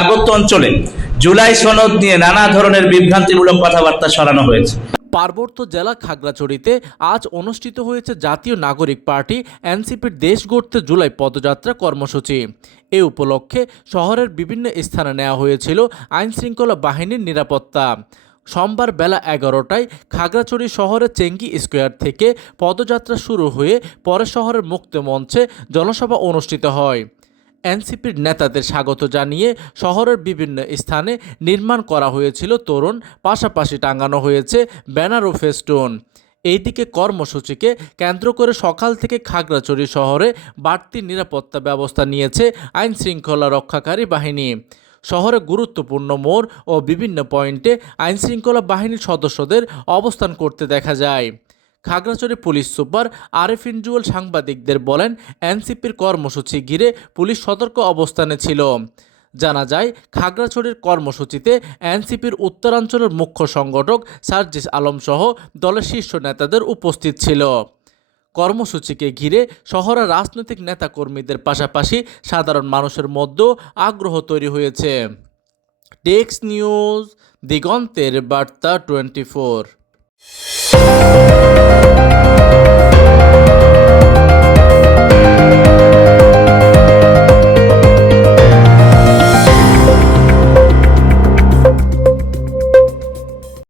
পার্বত্য অঞ্চলে জুলাই সনদ নিয়ে নানা ধরনের বিভ্রান্তিমূলক কথাবার্তা ছড়ানো হয়েছে। পার্বত্য জেলা খাগড়াছড়িতে আজ অনুষ্ঠিত হয়েছে জাতীয় নাগরিক পার্টি এনসিপির দেশ গড়তে জুলাই পদযাত্রা কর্মসূচি। এ উপলক্ষে শহরের বিভিন্ন স্থানে নেওয়া হয়েছিল আইনশৃঙ্খলা বাহিনীর নিরাপত্তা। সোমবার বেলা 11টায় খাগড়াছড়ি শহরের চেঙ্গি স্কোয়ার থেকে পদযাত্রা শুরু হয়ে পরে শহরের মুক্ত মঞ্চে জনসভা অনুষ্ঠিত হয়। এনসিপির নেতাদের স্বাগত জানিয়ে শহরের বিভিন্ন স্থানে নির্মাণ করা হয়েছিল তোরণ, পাশাপাশি টাঙানো হয়েছে ব্যানার ও ফেস্টুন। এইদিকে কর্মসূচিকে কেন্দ্র করে সকাল থেকে খাগড়াছড়ি শহরে বাড়তি নিরাপত্তা ব্যবস্থা নিয়েছে আইন শৃঙ্খলা রক্ষাকারী বাহিনী। শহরে গুরুত্বপূর্ণ মোড় ও বিভিন্ন পয়েন্টে আইনশৃঙ্খলা বাহিনীর সদস্যদের অবস্থান করতে দেখা যায়। খাগড়াছড়ি পুলিশ সুপার আরেফিন জুয়েল সাংবাদিকদের বলেন, এনসিপির কর্মসূচি ঘিরে পুলিশ সতর্ক অবস্থানে ছিল। জানা যায়, খাগড়াছড়ির কর্মসূচিতে এনসিপির উত্তরাঞ্চলের মুখ্য সংগঠক সার্জিস আলম সহ দলের শীর্ষ নেতাদের উপস্থিত ছিল। কর্মসূচিকে ঘিরে শহরের রাজনৈতিক নেতাকর্মীদের পাশাপাশি সাধারণ মানুষের মধ্যেও আগ্রহ তৈরি হয়েছে। ডেস্ক নিউজ, দিগন্তের বার্তা 24।